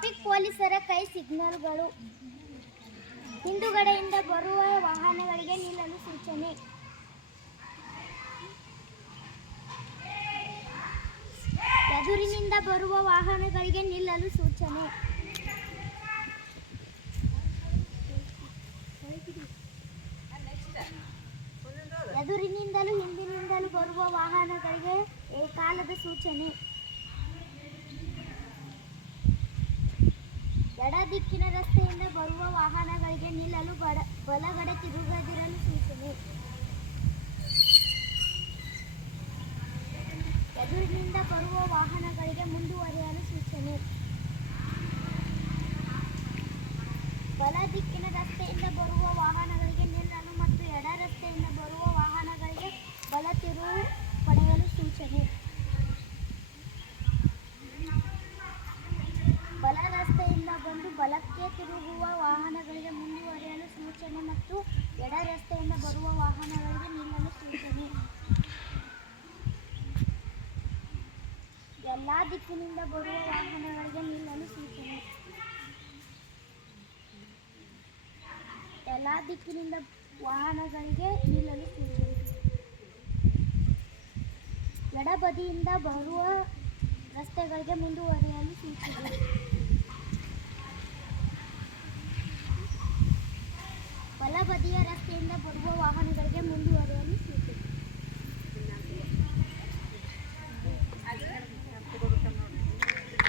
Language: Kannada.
ಟ್ರಾಫಿಕ್ ಪೊಲೀಸರ ಕೈ ಸಿಗ್ನಲ್ಗಳು. ಹಿಂದುಗಡೆಯಿಂದ ಬರುವ ವಾಹನಗಳಿಗೆ ನಿಲ್ಲಲು ಸೂಚನೆ. ಎದುರಿನಿಂದ ಬರುವ ವಾಹನಗಳಿಗೆ ನಿಲ್ಲಲು ಸೂಚನೆ. ಎದುರಿನಿಂದಲೂ ಹಿಂದಿನಿಂದಲೂ ಬರುವ ವಾಹನಗಳಿಗೆ ಏಕಾಲದ ಸೂಚನೆ ಎಡ ದಿಕ್ಕಿನ ರಸ್ತೆಯಿಂದ ಬರುವ ವಾಹನಗಳಿಗೆ ನಿಲ್ಲಲು ಬಡ ಬಲಗಡೆ ತಿರುಗದಿರಲು ಸೂಚನೆ. ಎದುರಿನಿಂದ ಬರುವ ವಾಹನಗಳಿಗೆ ಮುಂದುವರಿಯಲು ಸೂಚನೆ. ಬಲ ದಿಕ್ಕಿನ ರಸ್ತೆಯಿಂದ ಬರುವ ವಾಹನಗಳಿಗೆ ನಿಲ್ಲಲು ಮತ್ತು ಎಡ ರಸ್ತೆಯಿಂದ ಬರುವ ವಾಹನಗಳಿಗೆ ಬಲ ತಿರುವು ಪಡೆಯಲು ಸೂಚನೆ. ಬಲ ರಸ್ತೆಯಿಂದ ಬಂದು ಬಲಕ್ಕೆ ತಿರುಗುವ ವಾಹನಗಳಿಗೆ ಮುಂದುವರಿಯಲು ಸೂಚನೆ ಮತ್ತು ಎಡ ರಸ್ತೆಯಿಂದ ಬರುವ ವಾಹನಗಳಿಗೆ ನಿಲ್ಲಲು ಸೂಚನೆ ಎಲ್ಲ ದಿಕ್ಕಿನಿಂದ ಬರುವ ವಾಹನಗಳಿಗೆ ನಿಲ್ಲಲು ಸೂಚನೆ ಎಲ್ಲ ದಿಕ್ಕಿನಿಂದ ವಾಹನಗಳಿಗೆ ನಿಲ್ಲಲು ಸೂಚನೆ ಎಡಬದಿಯಿಂದ ಬರುವ ರಸ್ತೆಗಳಿಗೆ ಮುಂದುವರಿಯಲು ಸೂಚನೆ ಬಲಬದಿಯ ಗಳಿಂದ ಬರುವ ವಾಹನಗಳಿಗೆ ಮುಂದುವರೆದಿದೆ